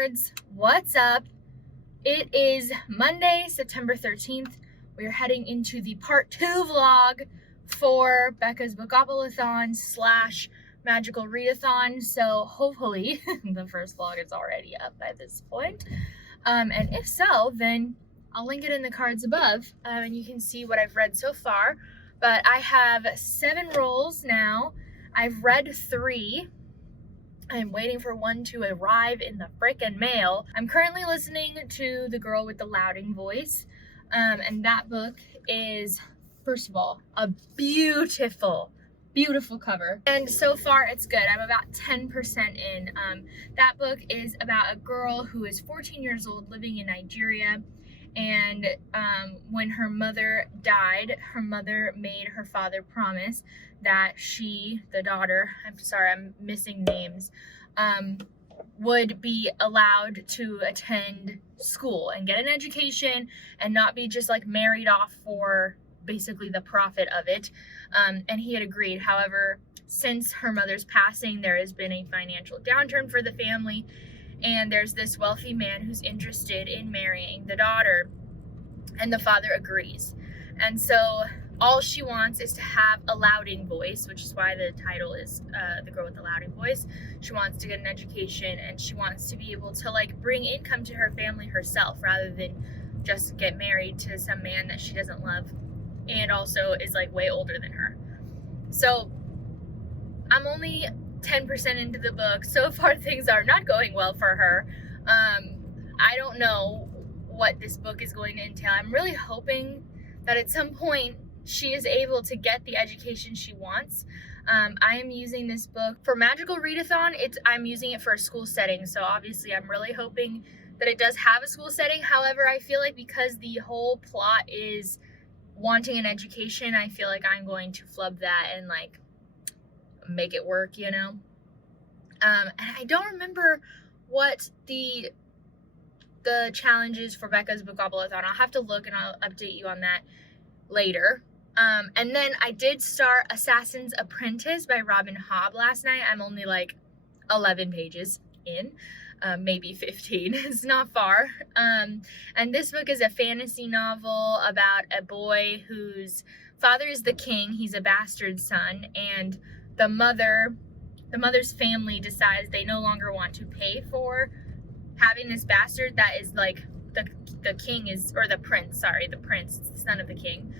nerds, what's up? It is Monday, September 13th. We are heading into the part 2 vlog for Becca's Bookopolathon / magical readathon. So hopefully the first vlog is already up by this point. And if so, then I'll link it in the cards above and you can see what I've read so far. But I have 7 rolls now. I've read 3. I'm waiting for one to arrive in the frickin' mail. I'm currently listening to The Girl with the Louding Voice. And that book is, first of all, a beautiful cover. And so far it's good. I'm about 10% in. That book is about a girl who is 14 years old living in Nigeria. And when her mother died, her mother made her father promise that she, the daughter, I'm sorry, I'm missing names, would be allowed to attend school and get an education and not be just like married off for basically the profit of it. And he had agreed. However, since her mother's passing, there has been a financial downturn for the family. And there's this wealthy man who's interested in marrying the daughter, and the father agrees. And so all she wants is to have a louding voice, which is why the title is The Girl with the Louding Voice. She wants to get an education, and she wants to be able to like bring income to her family herself rather than just get married to some man that she doesn't love and also is like way older than her. So I'm only 10% into the book. So far things are not going well for her. I don't know what this book is going to entail. I'm really hoping that at some point she is able to get the education she wants. I am using this book for magical readathon. I'm using it for a school setting, so obviously I'm really hoping that it does have a school setting. However, I feel like because the whole plot is wanting an education, I feel like I'm going to flub that and like make it work, you know. And I don't remember what the challenge is for Becca's Bookopolathon. I'll have to look and I'll update you on that later. And then I did start Assassin's Apprentice by Hobb last night. I'm only like 11 pages in, maybe 15. It's not far. And this book is a fantasy novel about a boy whose father is the king. He's a bastard son, and the mother's family decides they no longer want to pay for having this bastard that is like the king is, or the prince, the son of the king,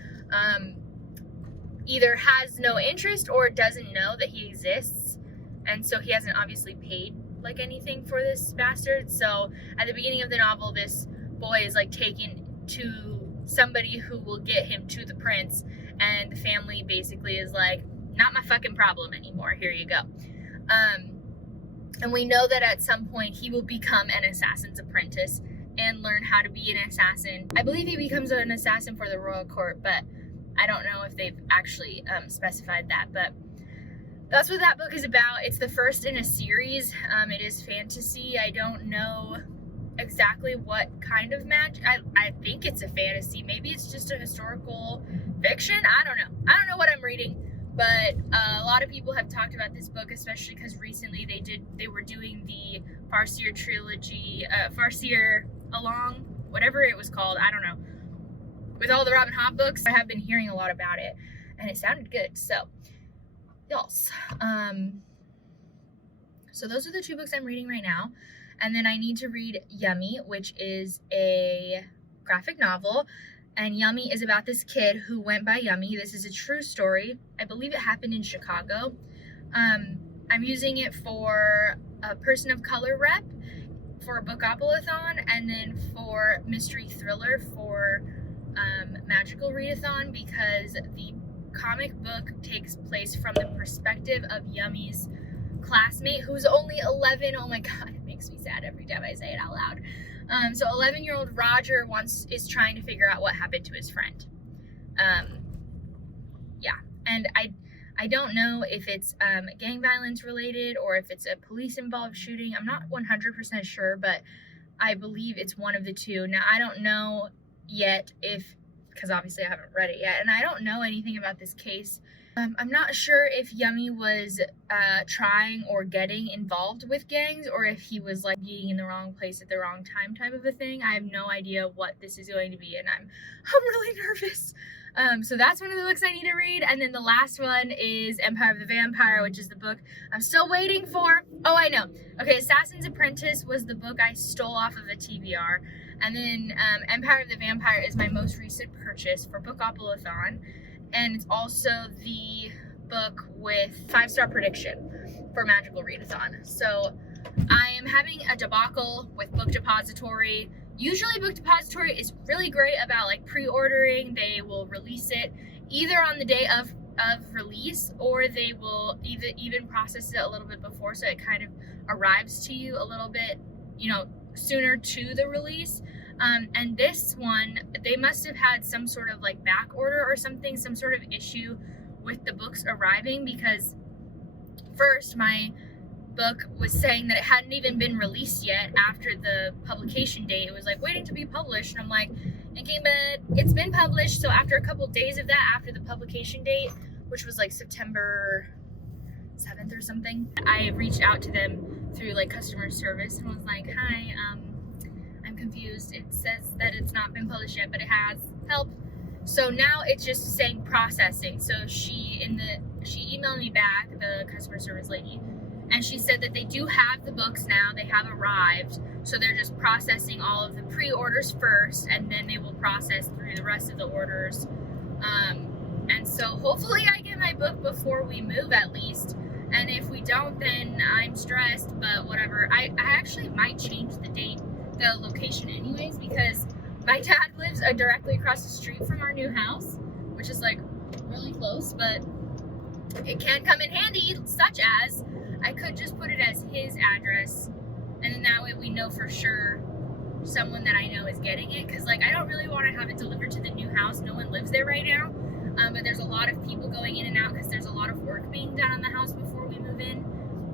either has no interest or doesn't know that he exists, and so he hasn't obviously paid like anything for this bastard. So at the beginning of the novel, this boy is like taken to somebody who will get him to the prince, and the family basically is like, not my fucking problem anymore, here you go. And we know that at some point he will become an assassin's apprentice and learn how to be an assassin. I believe he becomes an assassin for the royal court, but I don't know if they've actually specified that. But that's what that book is about. It's the first in a series. It is fantasy. I don't know exactly what kind of magic. I think it's a fantasy. Maybe it's just a historical fiction. I don't know what I'm reading. But a lot of people have talked about this book, especially because recently they were doing the Farseer trilogy, Farseer Along, whatever it was called, I don't know, with all the Hobb books. I have been hearing a lot about it, and it sounded good. So, yes. So those are the 2 books I'm reading right now, and then I need to read Yummy, which is a graphic novel. And Yummy is about this kid who went by Yummy. This is a true story. I believe it happened in Chicago. I'm using it for a person of color rep, for a Bookopolathon, and then for mystery thriller for magical readathon, because the comic book takes place from the perspective of Yummy's classmate, who's only 11. Oh my god, it makes me sad every time I say it out loud. So 11-year-old Roger is trying to figure out what happened to his friend. Yeah, and I don't know if it's gang violence related or if it's a police involved shooting. I'm not 100% sure, but I believe it's one of the two. Now, I don't know yet because obviously I haven't read it yet, and I don't know anything about this case I'm not sure if Yummy was trying or getting involved with gangs, or if he was like being in the wrong place at the wrong time type of a thing. I have no idea what this is going to be, and I'm really nervous. So that's one of the books I need to read. And then the last one is Empire of the Vampire, which is the book I'm still waiting for. Oh, I know. Okay, Assassin's Apprentice was the book I stole off of a TBR. And then Empire of the Vampire is my most recent purchase for Bookopolathon. And it's also the book with 5-star prediction for Magical Readathon. So I am having a debacle with Book Depository. Usually Book Depository is really great about like pre-ordering. They will release it either on the day of release, or they will even process it a little bit before, so it kind of arrives to you a little bit, sooner to the release. And this one, they must have had some sort of like back order or something, some sort of issue with the books arriving, because first my book was saying that it hadn't even been released yet after the publication date. It was like waiting to be published, and I'm like, okay, but it's been published. So after a couple days of that, after the publication date, which was like September 7th or something, I reached out to them through like customer service and was like, hi, I'm confused. It says that it's not been published yet, but it has. Help. So now it's just saying processing. So she emailed me back, the customer service lady, and she said that they do have the books now. They have arrived. So they're just processing all of the pre-orders first, and then they will process through the rest of the orders. And so hopefully I get my book before we move at least. And if we don't, then I'm stressed, but whatever. I actually might change the location anyways, because my dad lives directly across the street from our new house, which is like really close, but it can come in handy, such as I could just put it as his address, and then that way we know for sure someone that I know is getting it, because like I don't really want to have it delivered to the new house. No one lives there right now, but there's a lot of people going in and out because there's a lot of work being done on the house before we move in.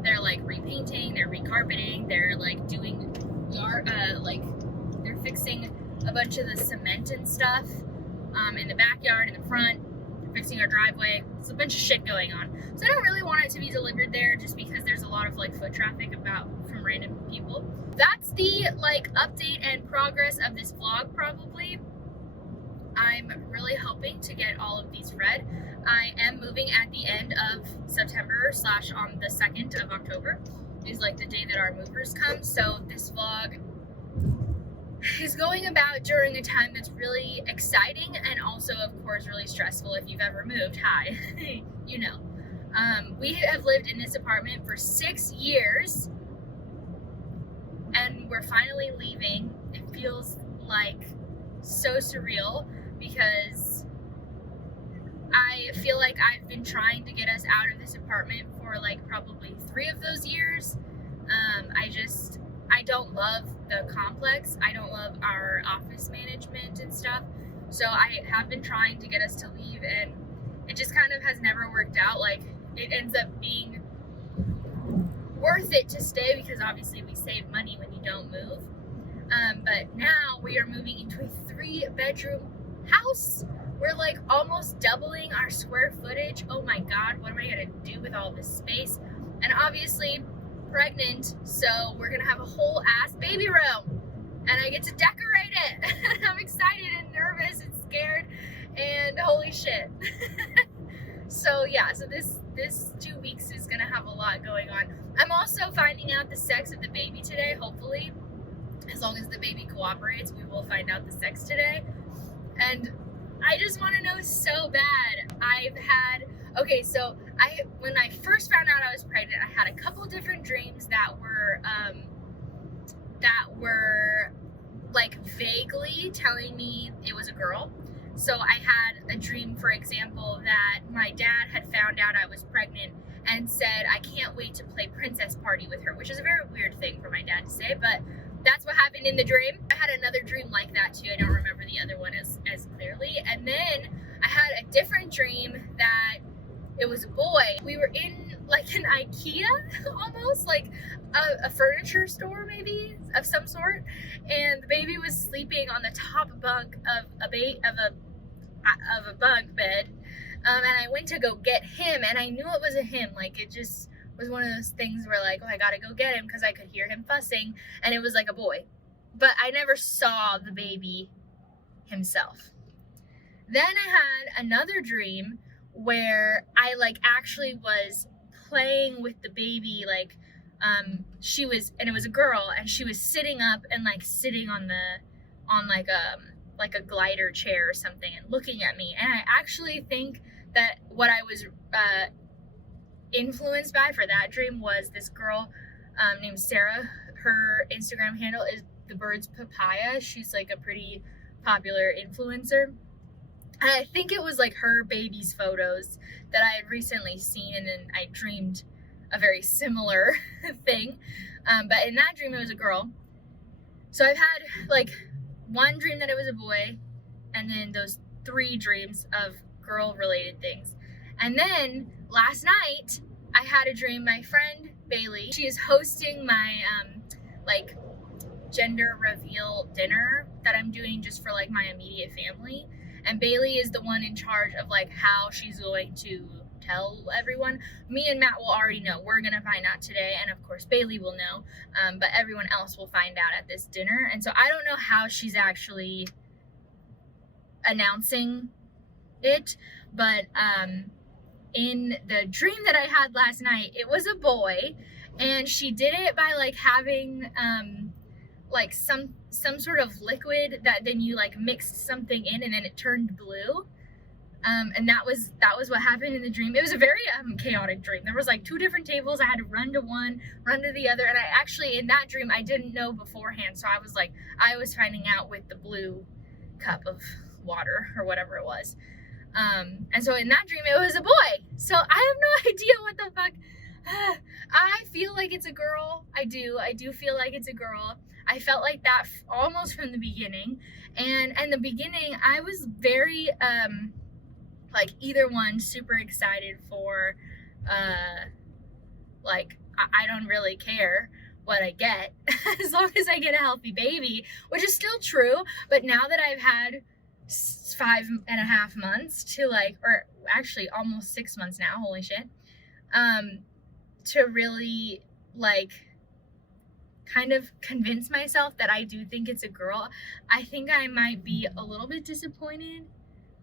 They're like repainting, they're recarpeting, they're like doing they're fixing a bunch of the cement and stuff in the backyard, in the front, fixing our driveway. It's a bunch of shit going on. So I don't really want it to be delivered there, just because there's a lot of like foot traffic from random people. That's the like update and progress of this vlog probably. I'm really hoping to get all of these read. I am moving at the end of September / on the 2nd of October is like the day that our movers come. So this vlog is going about during a time that's really exciting and also of course really stressful. If you've ever moved, hi, you know. We have lived in this apartment for 6 years and we're finally leaving. It feels like so surreal because I feel like I've been trying to get us out of this apartment for like probably 3 of those years. I don't love the complex. I don't love our office management and stuff. So I have been trying to get us to leave, and it just kind of has never worked out. Like, it ends up being worth it to stay because obviously we save money when you don't move. But now we are moving into a 3-bedroom house. We're like almost doubling our square footage. Oh my God, what am I gonna do with all this space? And obviously pregnant, so we're gonna have a whole ass baby room and I get to decorate it. I'm excited and nervous and scared and holy shit. So yeah, so this 2 weeks is gonna have a lot going on. I'm also finding out the sex of the baby today, hopefully. As long as the baby cooperates, we will find out the sex today. And I just want to know so bad. When I first found out I was pregnant, I had a couple different dreams that were like vaguely telling me it was a girl. So I had a dream, for example, that my dad had found out I was pregnant and said, I can't wait to play princess party with her, which is a very weird thing for my dad to say, but that's what happened in the dream. I had another dream like that too. I don't remember the other one as clearly. And then I had a different dream that it was a boy. We were in like an IKEA, almost like a furniture store maybe of some sort. And the baby was sleeping on the top bunk of a bunk bed. And I went to go get him, and I knew it was a him. Like, it just was one of those things where, like, oh, I gotta go get him because I could hear him fussing, and it was like a boy. But I never saw the baby himself. Then I had another dream where I, like, actually was playing with the baby, like, she was, and it was a girl, and she was sitting up and, like, sitting on like a glider chair or something and looking at me. And I actually think that what I was influenced by for that dream was this girl named Sarah. Her Instagram handle is The Bird's Papaya. She's like a pretty popular influencer. And I think it was like her baby's photos that I had recently seen, and then I dreamed a very similar thing. But in that dream, it was a girl. So I've had like one dream that it was a boy, and then those 3 dreams of girl-related things. And then last night, I had a dream. My friend Bailey, she is hosting my like gender reveal dinner that I'm doing just for like my immediate family. And Bailey is the one in charge of like how she's going to tell everyone. Me and Matt will already know. We're gonna find out today, and of course Bailey will know, but everyone else will find out at this dinner. And so I don't know how she's actually announcing it, but in the dream that I had last night, it was a boy, and she did it by like having like some sort of liquid that then you like mixed something in, and then it turned blue. And that was what happened in the dream. It was a very chaotic dream. There was like 2 different tables. I had to run to one, run to the other. And I actually, in that dream, I didn't know beforehand. So I was finding out with the blue cup of water or whatever it was. And so in that dream, it was a boy. So I have no idea what the fuck. I feel like it's a girl. I do feel like it's a girl. I felt like that almost from the beginning. And in the beginning, I was very, like either one, super excited for, like, I don't really care what I get as long as I get a healthy baby, which is still true. But now that I've had 5.5 months to like, or actually almost 6 months now, holy shit, to really like kind of convince myself that I do think it's a girl, I think I might be a little bit disappointed,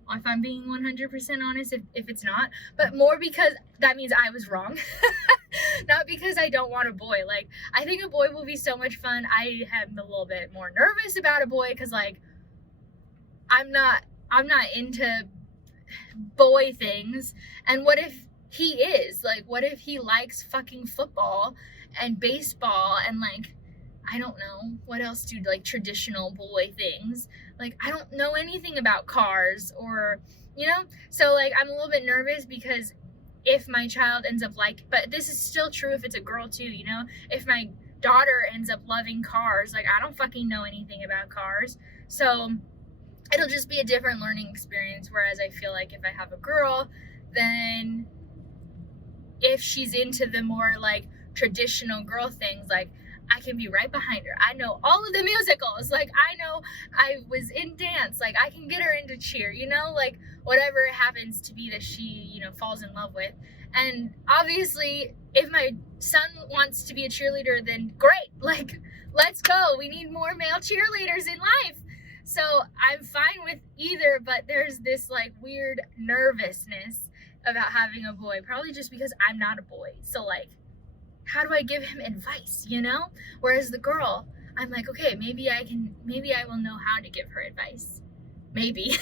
if I'm being 100% honest, if it's not, but more because that means I was wrong. Not because I don't want a boy. Like, I think a boy will be so much fun. I am a little bit more nervous about a boy because, like, I'm not into boy things. And what if he is? Like, what if he likes fucking football and baseball and, like, I don't know, what else do, like, traditional boy things? Like, I don't know anything about cars or, you know? So, like, I'm a little bit nervous because if my child ends up like, but this is still true if it's a girl too, you know? If my daughter ends up loving cars, like, I don't fucking know anything about cars. So it'll just be a different learning experience, whereas I feel like if I have a girl, then if she's into the more, like, traditional girl things, like, I can be right behind her. I know all of the musicals. Like, I know I was in dance. Like, I can get her into cheer, you know? Like, whatever it happens to be that she, you know, falls in love with. And obviously, if my son wants to be a cheerleader, then great. Like, let's go. We need more male cheerleaders in life. So I'm fine with either, but there's this, like, weird nervousness about having a boy. Probably just because I'm not a boy. So, like, how do I give him advice, you know? Whereas the girl, I'm like, okay, maybe I will know how to give her advice. Maybe.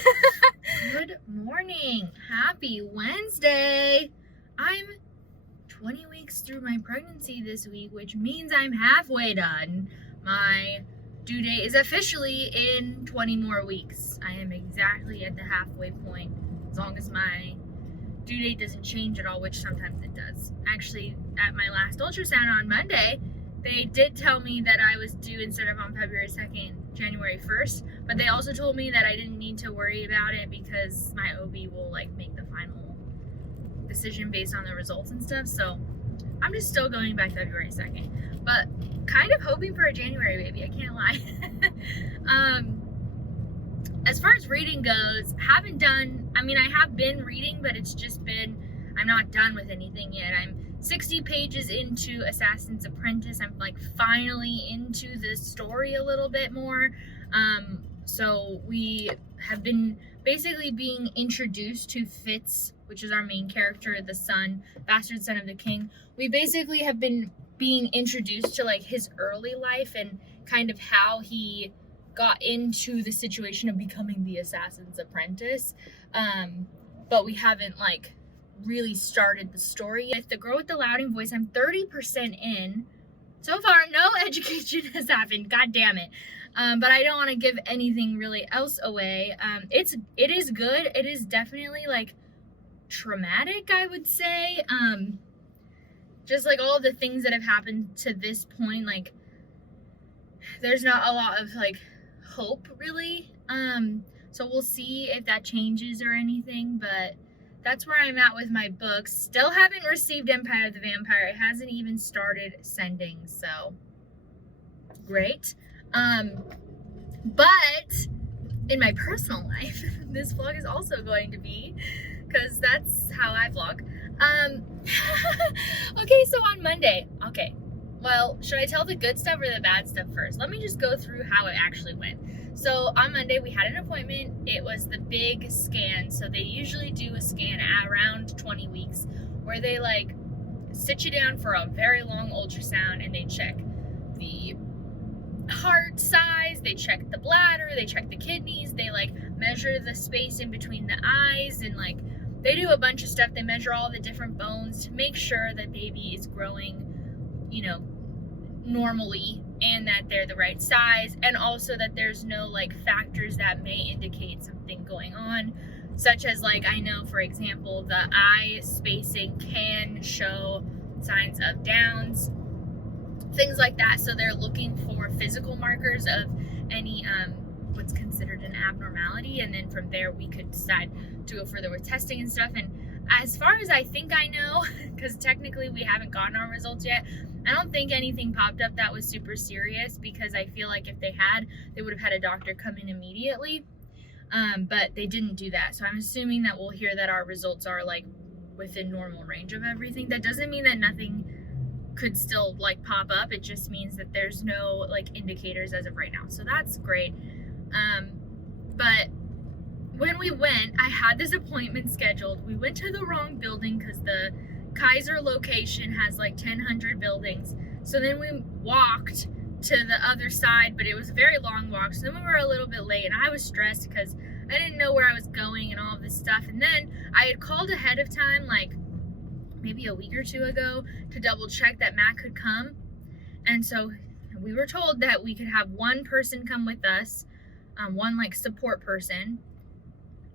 Good morning. Happy Wednesday. I'm 20 weeks through my pregnancy this week, which means I'm halfway done. My due date is officially in 20 more weeks. I am exactly at the halfway point, as long as my due date doesn't change at all, which sometimes it does. Actually, at my last ultrasound on Monday, they did tell me that I was due instead of on February 2nd, January 1st, but they also told me that I didn't need to worry about it because my OB will, like, make the final decision based on the results and stuff. So I'm just still going by February 2nd, but kind of hoping for a January baby, I can't lie. as far as reading goes, I have been reading, but it's just been, I'm not done with anything yet. I'm 60 pages into Assassin's Apprentice. I'm like finally into the story a little bit more. So we have been basically being introduced to Fitz, which is our main character, the son, bastard son of the king. We basically have been being introduced to like his early life and kind of how he got into the situation of becoming the Assassin's Apprentice. But we haven't like really started the story yet. The girl with the louding voice, I'm 30% in. So far, no education has happened. God damn it. But I don't want to give anything really else away. It is good. It is definitely like traumatic, I would say. Just like all the things that have happened to this point, like there's not a lot of like hope really. So we'll see if that changes or anything, but that's where I'm at with my books. Still haven't received Empire of the Vampire. It hasn't even started sending, so great. But in my personal life, this vlog is also going to be, because that's how I vlog. Okay, so on Monday, well, should I tell the good stuff or the bad stuff first? Let me just go through how it actually went. So on Monday, we had an appointment. It was the big scan. So they usually do a scan at around 20 weeks where they like sit you down for a very long ultrasound and they check the heart size, they check the bladder, they check the kidneys, they like measure the space in between the eyes, and like they do a bunch of stuff. They measure all the different bones to make sure that baby is growing, normally, and that they're the right size, and also that there's no like factors that may indicate something going on, such as like, I know for example the eye spacing can show signs of Downs, things like that. So they're looking for physical markers of any what's considered an abnormality, and then from there we could decide to go further with testing and stuff. And as far as I think I know, because technically we haven't gotten our results yet, I don't think anything popped up that was super serious, because I feel like if they had, they would have had a doctor come in immediately. But they didn't do that. So I'm assuming that we'll hear that our results are like within normal range of everything. That doesn't mean that nothing could still like pop up. It just means that there's no like indicators as of right now. So that's great. But when we went, I had this appointment scheduled. We went to the wrong building because the Kaiser location has like 1,000 buildings. So then we walked to the other side, but it was a very long walk. So then we were a little bit late, and I was stressed because I didn't know where I was going and all of this stuff. And then I had called ahead of time, like maybe a week or two ago, to double check that Matt could come. And so we were told that we could have one person come with us, one like support person.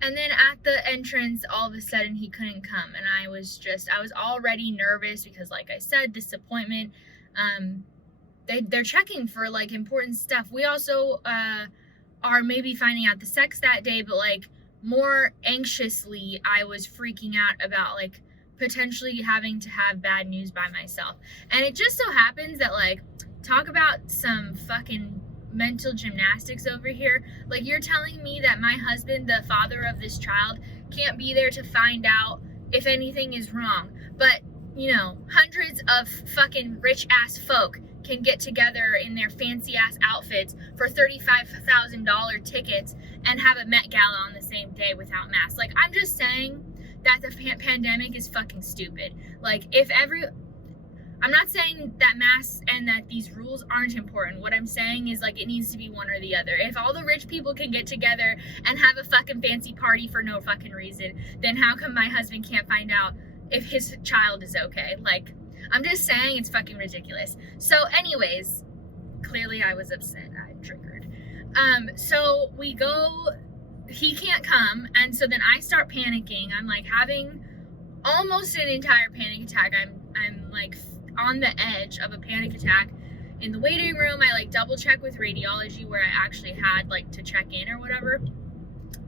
And then at the entrance, all of a sudden he couldn't come. And I was already nervous because, like I said, this appointment, they're checking for like important stuff. We also are maybe finding out the sex that day, but like more anxiously, I was freaking out about like potentially having to have bad news by myself. And it just so happens that, like, talk about some fucking mental gymnastics over here. Like, you're telling me that my husband, the father of this child, can't be there to find out if anything is wrong. But, hundreds of fucking rich ass folk can get together in their fancy ass outfits for $35,000 tickets and have a Met Gala on the same day without masks. Like, I'm just saying that the pandemic is fucking stupid. Like, I'm not saying that masks and that these rules aren't important. What I'm saying is, like, it needs to be one or the other. If all the rich people can get together and have a fucking fancy party for no fucking reason, then how come my husband can't find out if his child is okay? Like, I'm just saying it's fucking ridiculous. So anyways, clearly I was upset. I'm triggered. So we go, he can't come, and so then I start panicking. I'm like having almost an entire panic attack. I'm like on the edge of a panic attack. In the waiting room, I like double check with radiology where I actually had like to check in or whatever.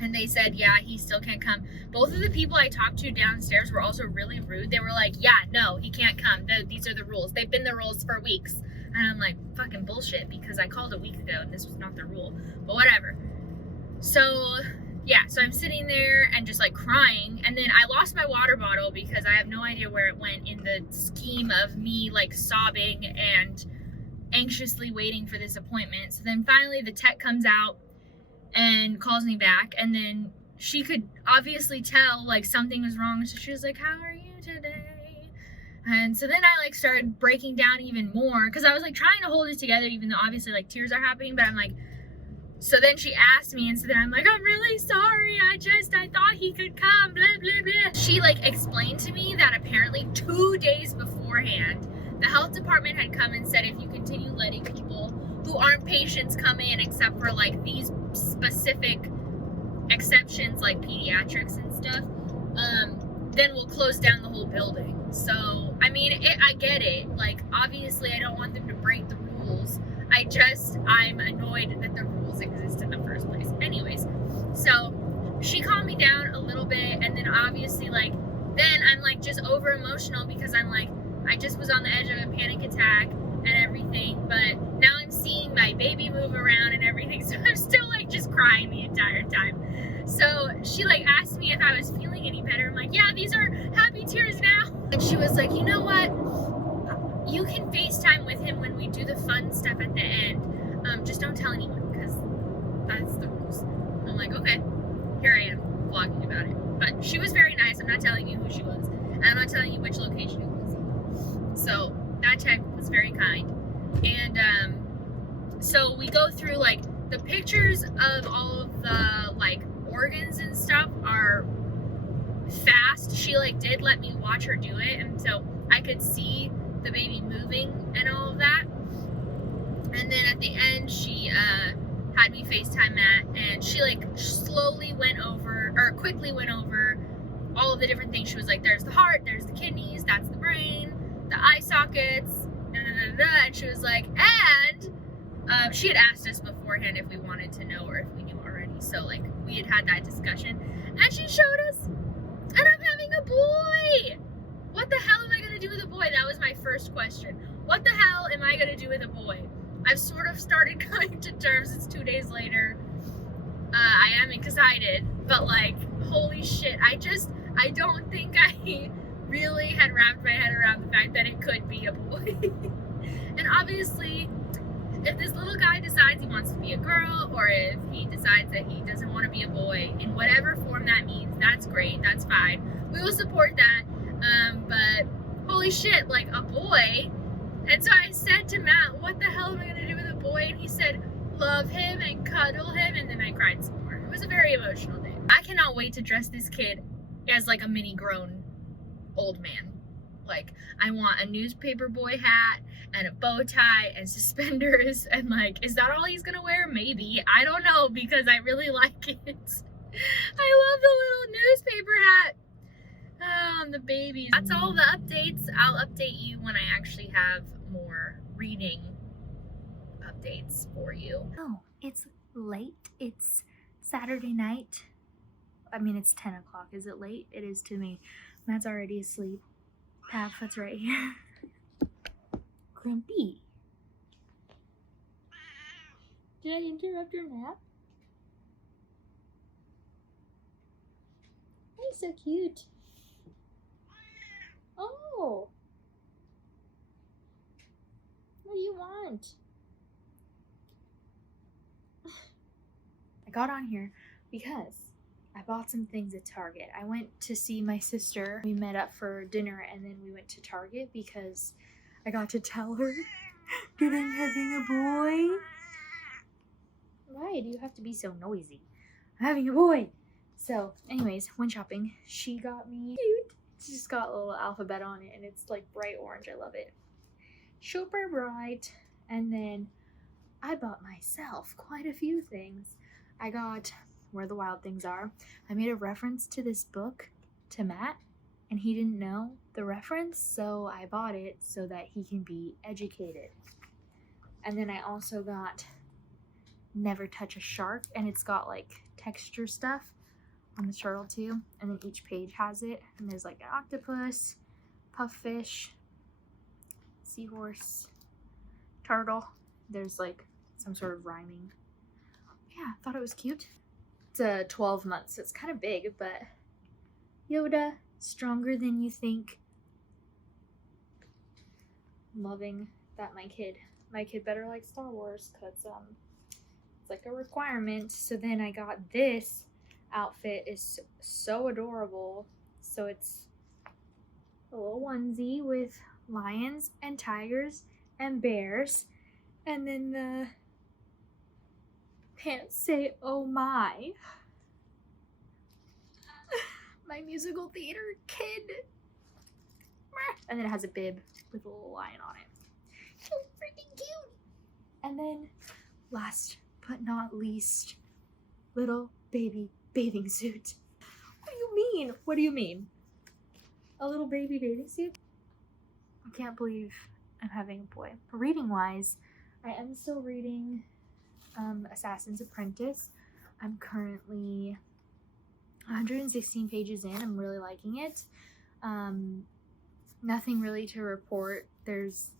And they said, yeah, he still can't come. Both of the people I talked to downstairs were also really rude. They were like, yeah, no, he can't come. These are the rules. They've been the rules for weeks. And I'm like, fucking bullshit, because I called a week ago and this was not the rule. But whatever. So yeah, so I'm sitting there and just like crying, and then I lost my water bottle because I have no idea where it went in the scheme of me like sobbing and anxiously waiting for this appointment. So then finally the tech comes out and calls me back, and then she could obviously tell like something was wrong, so she was like, how are you today? And so then I like started breaking down even more because I was like trying to hold it together, even though obviously like tears are happening, but I'm like, so then she asked me, and so then I'm like, I'm really sorry, I thought he could come, blah, blah, blah. She like explained to me that apparently 2 days beforehand, the health department had come and said, if you continue letting people who aren't patients come in, except for like these specific exceptions like pediatrics and stuff, then we'll close down the whole building. So, I mean, I get it. Like, obviously I don't want them to break the rules. I'm annoyed that the rules exist in the first place. Anyways, so she calmed me down a little bit, and then obviously, like, then I'm like just over emotional because I'm like, I just was on the edge of a panic attack and everything, but now I'm seeing my baby move around and everything, so I'm still like just crying the entire time. So she like asked me if I was feeling any better. I'm like, yeah, these are happy tears now. And she was like, you know what? You can FaceTime with him when we do the fun stuff at the end. Just don't tell anyone, because that's the rules. I'm like, okay. Here I am, vlogging about it. But she was very nice. I'm not telling you who she was. And I'm not telling you which location it was. So that tech was very kind. And so we go through, like, the pictures of all of the, like, organs and stuff are fast. She, like, did let me watch her do it. And so I could see the baby moving and all of that. And then at the end, she had me FaceTime Matt, and she like quickly went over all of the different things. She was like, there's the heart, there's the kidneys, that's the brain, the eye sockets, da, da, da, da. And she was like, and she had asked us beforehand if we wanted to know or if we knew already. So like we had that discussion, and she showed us, and I'm having a boy. What the hell am I going to do with a boy? That was my first question. What the hell am I going to do with a boy? I've sort of started coming to terms. It's 2 days later. I am excited, but like, holy shit. I don't think I really had wrapped my head around the fact that it could be a boy. And obviously, if this little guy decides he wants to be a girl, or if he decides that he doesn't want to be a boy, in whatever form that means, that's great. That's fine. We will support that. But holy shit, like a boy. And so I said to Matt, what the hell am I gonna do with a boy? And he said, love him and cuddle him. And then I cried some more. It was a very emotional day. I cannot wait to dress this kid as like a mini grown old man. Like, I want a newspaper boy hat and a bow tie and suspenders, and like, is that all he's gonna wear? Maybe. I don't know, because I really like it. I love the little newspaper hat. Oh, the babies. That's all the updates. I'll update you when I actually have more reading updates for you. Oh, it's late. It's Saturday night. I mean, it's 10 o'clock. Is it late? It is to me. Matt's already asleep. Path, that's right here. Grumpy. Did I interrupt your nap? He's so cute. Oh. What do you want? I got on here because I bought some things at Target. I went to see my sister. We met up for dinner, and then we went to Target because I got to tell her that I'm having a boy. Why do you have to be so noisy? I'm having a boy. So anyways, went shopping. She got me cute. She just got a little alphabet on it, and it's like bright orange. I love it. Super bright. And then I bought myself quite a few things. I got Where the Wild Things Are. I made a reference to this book to Matt, and he didn't know the reference, so I bought it so that he can be educated. And then I also got Never Touch a Shark, and it's got like texture stuff on the turtle too, and then each page has it, and there's like an octopus, puffish, seahorse, turtle. There's like some sort of rhyming. Yeah, I thought it was cute. It's a 12 months, so it's kind of big, but Yoda, stronger than you think. I'm loving that my kid better like Star Wars, because it's like a requirement. So then I got this outfit, is so adorable. So it's a little onesie with lions and tigers and bears, and then the pants say "Oh my." My musical theater kid. And then it has a bib with a little lion on it. So freaking cute. And then last but not least, little baby bathing suit. What do you mean? What do you mean? A little baby bathing suit? I can't believe I'm having a boy. Reading wise, I am still reading Assassin's Apprentice. I'm currently 116 pages in. I'm really liking it. Nothing really to report. There's,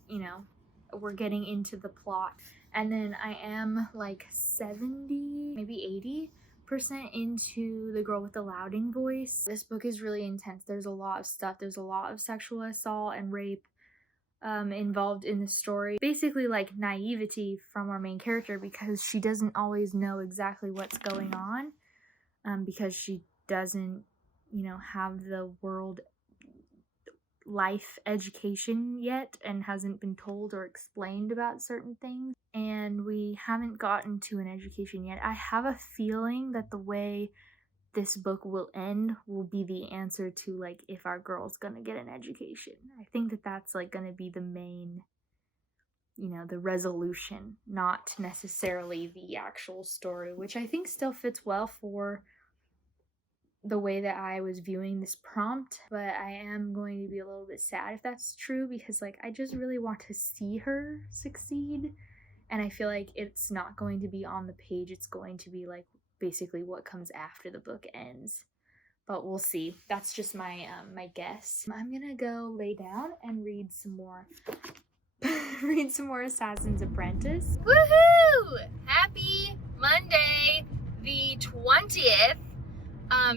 we're getting into the plot. And then I am like 70, maybe 80% into The Girl with the Louding Voice. This book is really intense. There's a lot of stuff. There's a lot of sexual assault and rape involved in the story. Basically like naivety from our main character, because she doesn't always know exactly what's going on, because she doesn't, have the world life education yet and hasn't been told or explained about certain things, and we haven't gotten to an education yet. I have a feeling that the way this book will end will be the answer to like if our girl's gonna get an education. I think that that's like gonna be the main, the resolution, not necessarily the actual story, which I think still fits well for the way that I was viewing this prompt. But I am going to be a little bit sad if that's true, because like I just really want to see her succeed, and I feel like it's not going to be on the page. It's going to be like basically what comes after the book ends, but we'll see. That's just my my guess. I'm gonna go lay down and read some more Assassin's Apprentice. Woohoo! Happy Monday the 20th.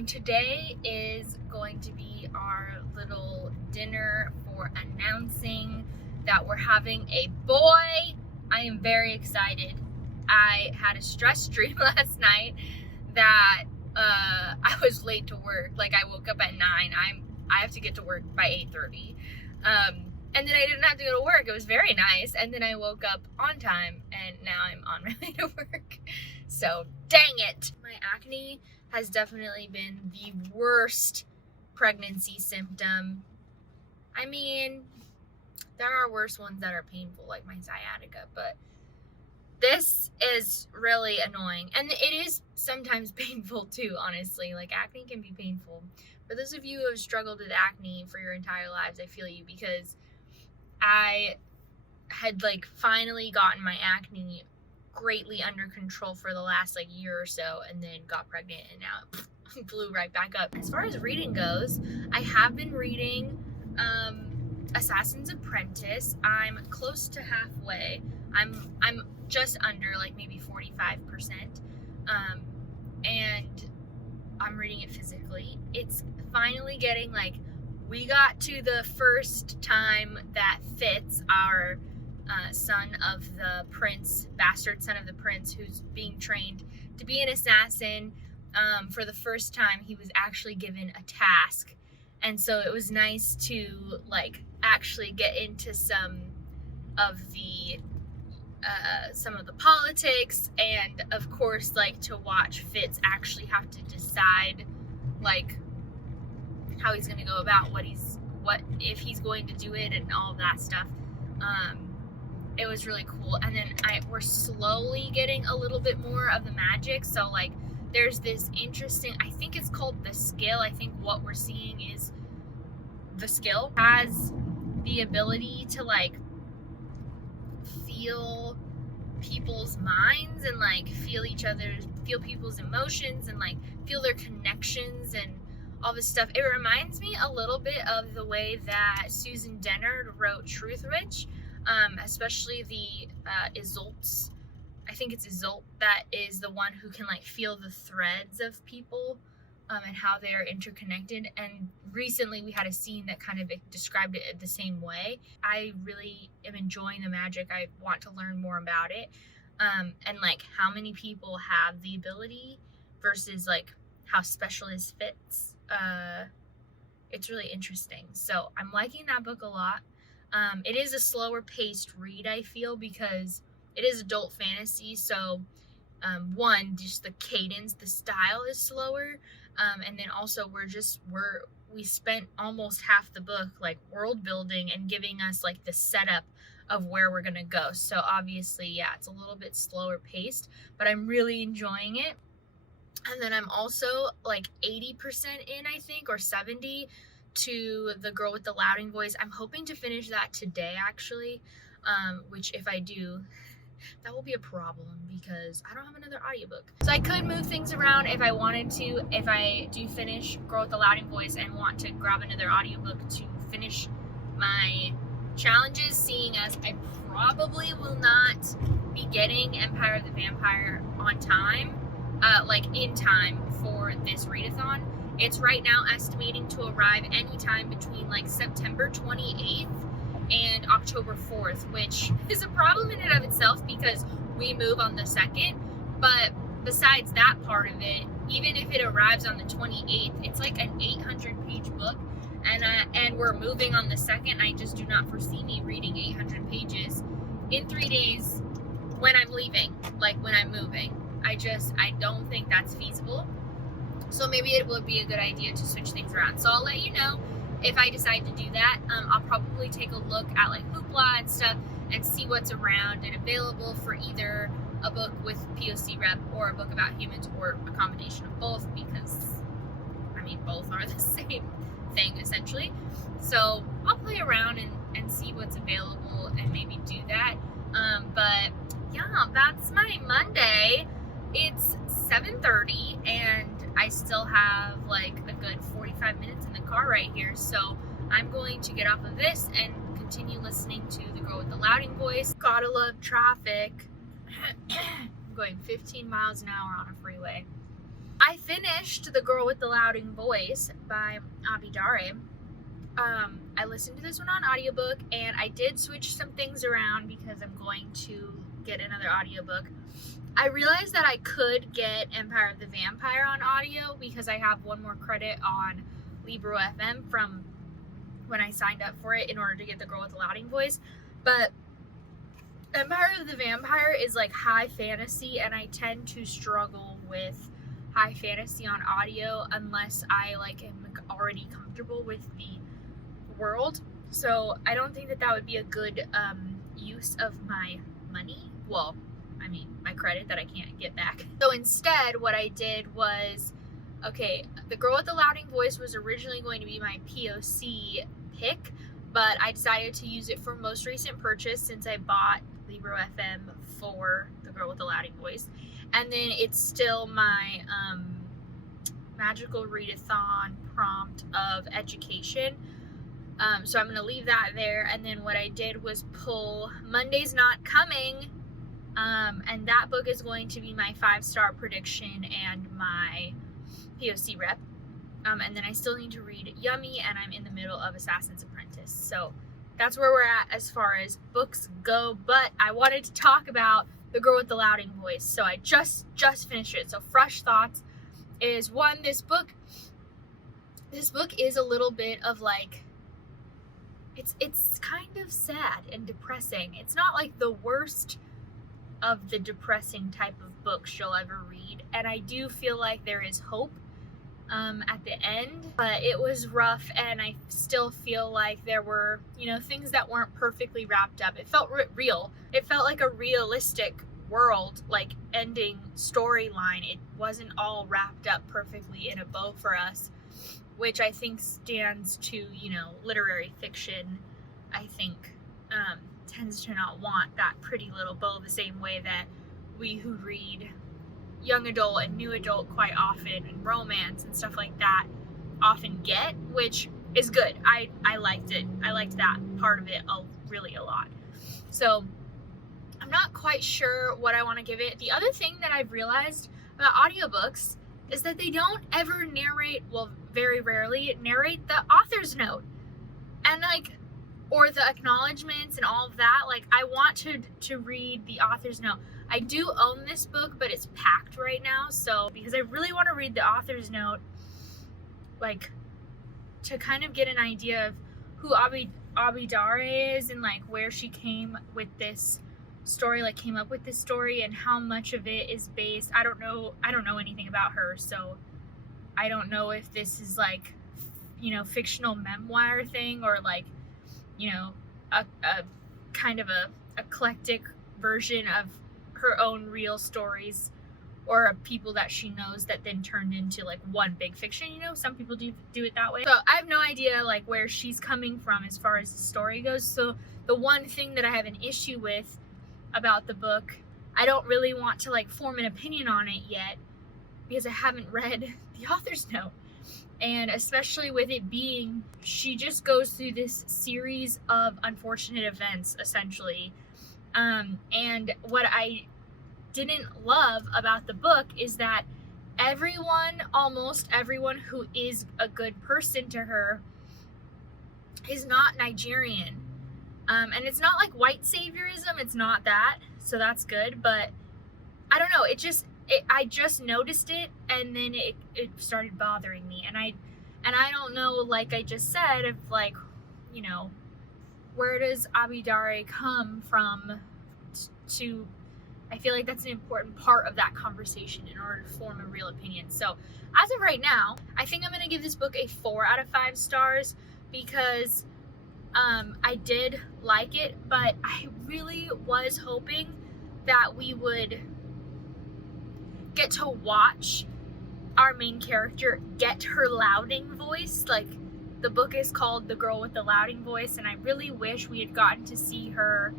Today is going to be our little dinner for announcing that we're having a boy. I am very excited. I had a stress dream last night that I was late to work. Like I woke up at 9. I have to get to work by 8:30. And then I didn't have to go to work. It was very nice. And then I woke up on time, and now I'm on my way to work. So dang it. My acne has definitely been the worst pregnancy symptom. I mean, there are worse ones that are painful, like my sciatica, but this is really annoying. And it is sometimes painful too, honestly. Like acne can be painful. For those of you who have struggled with acne for your entire lives, I feel you, because I had like finally gotten my acne greatly under control for the last like year or so, and then got pregnant, and now it blew right back up. As far as reading goes, I have been reading Assassin's Apprentice. I'm close to halfway. I'm just under like maybe 45%, and I'm reading it physically. It's finally getting like, we got to the first time that Fitz, our son of the prince, bastard son of the prince, who's being trained to be an assassin, for the first time he was actually given a task. And so it was nice to like actually get into some of the politics, and of course like to watch Fitz actually have to decide like how he's going to go about what if he's going to do it and all of that stuff. It was really cool. And then we're slowly getting a little bit more of the magic. So like there's this interesting, I think it's called the skill. I think what we're seeing is the skill has the ability to like feel people's minds and like feel people's emotions and like feel their connections and all this stuff. It reminds me a little bit of the way that Susan Dennard wrote Truth Rich, especially the Isolt's I think it's Isolde that is the one who can like feel the threads of people and how they are interconnected. And recently we had a scene that kind of described it the same way. I really am enjoying the magic. I want to learn more about it. And like how many people have the ability versus like how specialist fits. It's really interesting. So I'm liking that book a lot. It is a slower paced read, I feel, because it is adult fantasy. So one, just the cadence, the style is slower. And then also we spent almost half the book like world building and giving us like the setup of where we're gonna go. So obviously, yeah, it's a little bit slower paced, but I'm really enjoying it. And then I'm also like 80% in, I think, or 70 to The Girl with the Louding Voice. I'm hoping to finish that today, actually, which if I do, that will be a problem because I don't have another audiobook. So I could move things around if I wanted to, if I do finish Girl with the Louding Voice and want to grab another audiobook to finish my challenges, seeing as I probably will not be getting Empire of the Vampire on time, like in time for this readathon. It's right now estimating to arrive anytime between like September 28th and October 4th, which is a problem in and of itself because we move on the 2nd. But besides that part of it, even if it arrives on the 28th, it's like an 800-page book, and we're moving on the 2nd. I just do not foresee me reading 800 pages in 3 days when I'm leaving, like when I'm moving. I don't think that's feasible. So maybe it would be a good idea to switch things around. So I'll let you know if I decide to do that. I'll probably take a look at like Hoopla and stuff and see what's around and available for either a book with POC rep or a book about humans, or a combination of both, because I mean both are the same thing essentially. So I'll play around and see what's available and maybe do that. But yeah, that's my Monday. It's 7:30 and I still have like a good 45 minutes in the car right here. So I'm going to get off of this and continue listening to The Girl with the Louding Voice. Gotta love traffic. I'm going 15 miles an hour on a freeway. I finished The Girl with the Louding Voice by Abidare. I listened to this one on audiobook, and I did switch some things around because I'm going to get another audiobook. I realized that I could get Empire of the Vampire on audio because I have one more credit on Libro FM from when I signed up for it in order to get The Girl with the Louding Voice. But Empire of the Vampire is like high fantasy, and I tend to struggle with high fantasy on audio unless I like am already comfortable with the world. So I don't think that would be a good use of my money. Well, I mean, my credit that I can't get back. So instead, what I did was, okay, The Girl with the Louding Voice was originally going to be my POC pick, but I decided to use it for most recent purchase since I bought Libro FM for The Girl with the Louding Voice. And then it's still my magical readathon prompt of education. So I'm going to leave that there. And then what I did was pull Monday's Not Coming. And that book is going to be my 5-star prediction and my POC rep. And then I still need to read Yummy, and I'm in the middle of Assassin's Apprentice. So that's where we're at as far as books go. But I wanted to talk about The Girl with the Louding Voice. So I just finished it. So fresh thoughts is, one, this book is a little bit of like, it's kind of sad and depressing. It's not like the worst of the depressing type of books you'll ever read, and I do feel like there is hope at the end, but it was rough, and I still feel like there were, things that weren't perfectly wrapped up. It felt real. It felt like a realistic world, like ending storyline. It wasn't all wrapped up perfectly in a bow for us, which I think stands to, literary fiction, I think, tends to not want that pretty little bow the same way that we who read young adult and new adult quite often, and romance and stuff like that, often get, which is good. I liked it. I liked that part of it really a lot. So I'm not quite sure what I want to give it. The other thing that I've realized about audiobooks is that they don't ever narrate, well, very rarely narrate the author's note. And like, or the acknowledgments and all of that. Like, I want to read the author's note. I do own this book, but it's packed right now. So, because I really want to read the author's note, like, to kind of get an idea of who Abidare is and like where she came with this story, like came up with this story, and how much of it is based. I don't know anything about her, so I don't know if this is like, you know, fictional memoir thing, or like, you know, a kind of a eclectic version of her own real stories, or people that she knows that then turned into like one big fiction. You know, some people do it that way. So I have no idea like where she's coming from as far as the story goes. So the one thing that I have an issue with about the book, I don't really want to like form an opinion on it yet, because I haven't read the author's note. And especially with it being, she just goes through this series of unfortunate events, essentially. And what I didn't love about the book is that almost everyone who is a good person to her is not Nigerian. And it's not like white saviorism, it's not that, so that's good, but I don't know, I just noticed it, and then it started bothering me, and I don't know, like I just said, if like, you know, where does Abidare come from to, I feel like that's an important part of that conversation in order to form a real opinion. So as of right now, I think I'm going to give this book a 4 out of 5 stars, because I did like it, but I really was hoping that we would get to watch our main character get her louding voice. Like, the book is called The Girl with the Louding Voice, and I really wish we had gotten to see her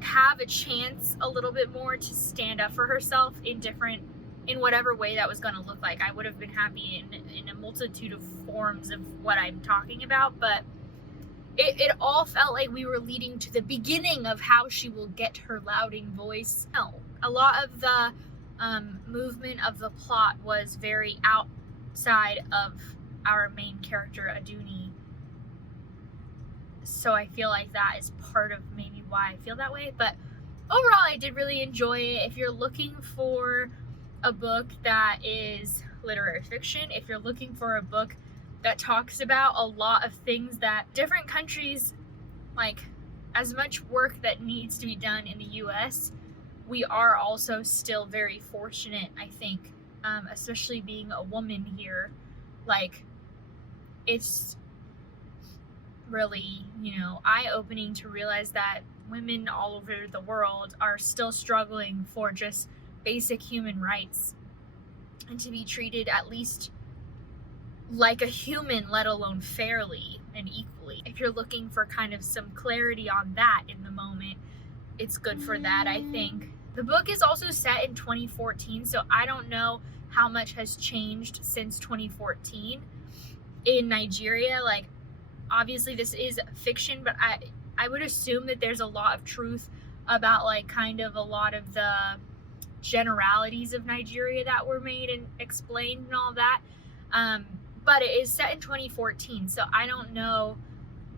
have a chance a little bit more to stand up for herself in whatever way that was going to look like. I would have been happy in a multitude of forms of what I'm talking about, but it all felt like we were leading to the beginning of how she will get her louding voice. No, a lot of the movement of the plot was very outside of our main character, Aduni. So I feel like that is part of maybe why I feel that way. But overall, I did really enjoy it. If you're looking for a book that is literary fiction, if you're looking for a book that talks about a lot of things that different countries, like, as much work that needs to be done in the US, we are also still very fortunate, I think, especially being a woman here. Like, it's really, you know, eye-opening to realize that women all over the world are still struggling for just basic human rights, and to be treated at least like a human, let alone fairly and equally. If you're looking for kind of some clarity on that in the moment, it's good for that, I think. The book is also set in 2014, so I don't know how much has changed since 2014 in Nigeria. Like, obviously this is fiction, but I would assume that there's a lot of truth about like kind of a lot of the generalities of Nigeria that were made and explained and all that. But it is set in 2014, so I don't know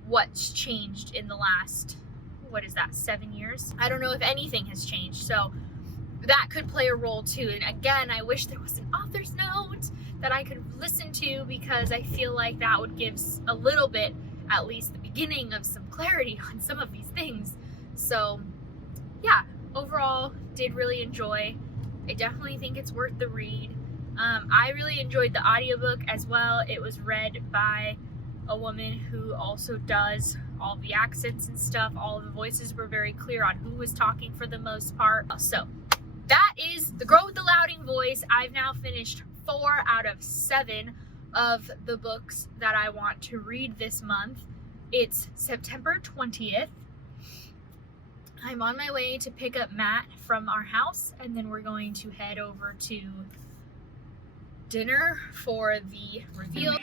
what's changed in the last, 7 years? I don't know if anything has changed, so that could play a role too. And again, I wish there was an author's note that I could listen to, because I feel like that would give a little bit, at least the beginning of some clarity on some of these things. So yeah, overall, did really enjoy. I definitely think it's worth the read. I really enjoyed the audiobook as well. It was read by a woman who also does all the accents and stuff. All of the voices were very clear on who was talking for the most part. So that is The Girl with the Louding Voice. I've now finished 4 out of 7 of the books that I want to read this month. It's September 20th. I'm on my way to pick up Matt from our house, and then we're going to head over to dinner for the reveal.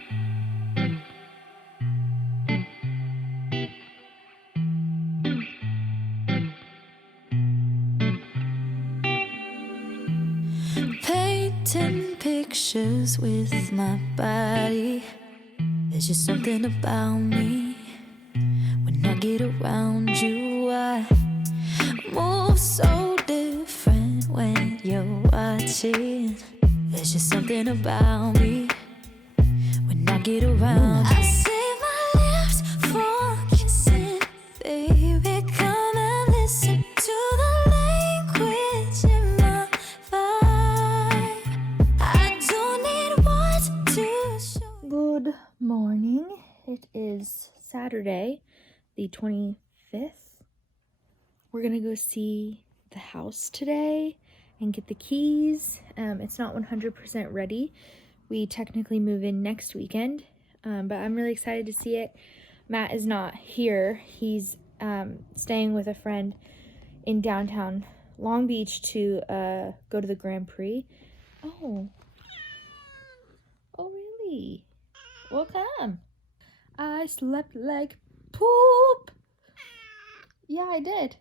painting pictures with my body. There's just something about me. When I get around you, I move so different when you're watching. There's just something about me when I get around. I save my lips for kissing, baby. Come and listen to the language in my vibe. I don't need words to show. Good morning. It is Saturday, the 25th. We're gonna go see the house today and get the keys. It's not 100% ready. We technically move in next weekend, but I'm really excited to see it. Matt is not here. He's staying with a friend in downtown Long Beach to go to the Grand Prix. Oh, really? Welcome. I slept like poop. Yeah, I did.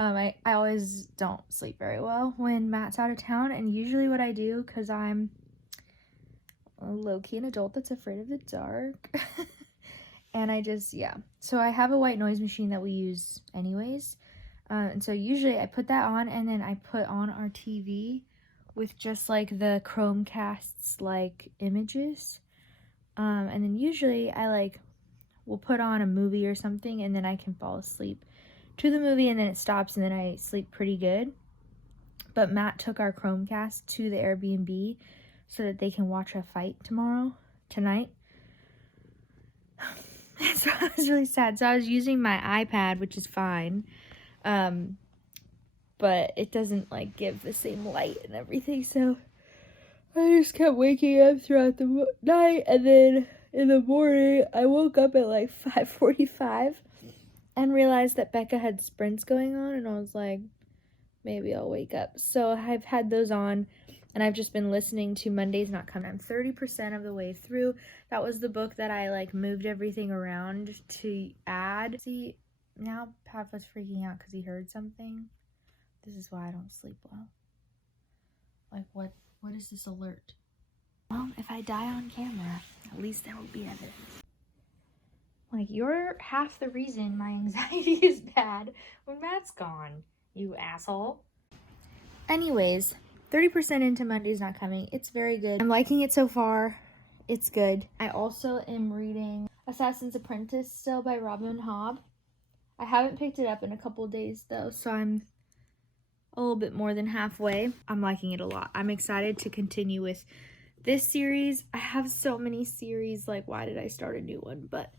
I always don't sleep very well when Matt's out of town, and usually what I do, because I'm a low-key an adult that's afraid of the dark, and so I have a white noise machine that we use anyways, and so usually I put that on, and then I put on our TV with just like the Chromecast's like images, and then usually I will put on a movie or something, and then I can fall asleep to the movie, and then it stops, and then I sleep pretty good. But Matt took our Chromecast to the Airbnb so that they can watch a fight tonight. So I was really sad. So I was using my iPad, which is fine, but it doesn't give the same light and everything. So I just kept waking up throughout the night, and then in the morning I woke up at 5:45. and realized that Becca had sprints going on, and I was like, maybe I'll wake up. So I've had those on, and I've just been listening to Monday's Not Coming. I'm 30% of the way through. That was the book that I moved everything around to add. See, now Papa's freaking out because he heard something. This is why I don't sleep well. What is this alert? Well, if I die on camera, at least there will be evidence. You're half the reason my anxiety is bad when Matt's gone, you asshole. Anyways, 30% into Monday's Not Coming. It's very good. I'm liking it so far. It's good. I also am reading Assassin's Apprentice still by Robin Hobb. I haven't picked it up in a couple days though, so I'm a little bit more than halfway. I'm liking it a lot. I'm excited to continue with this series. I have so many series, why did I start a new one? But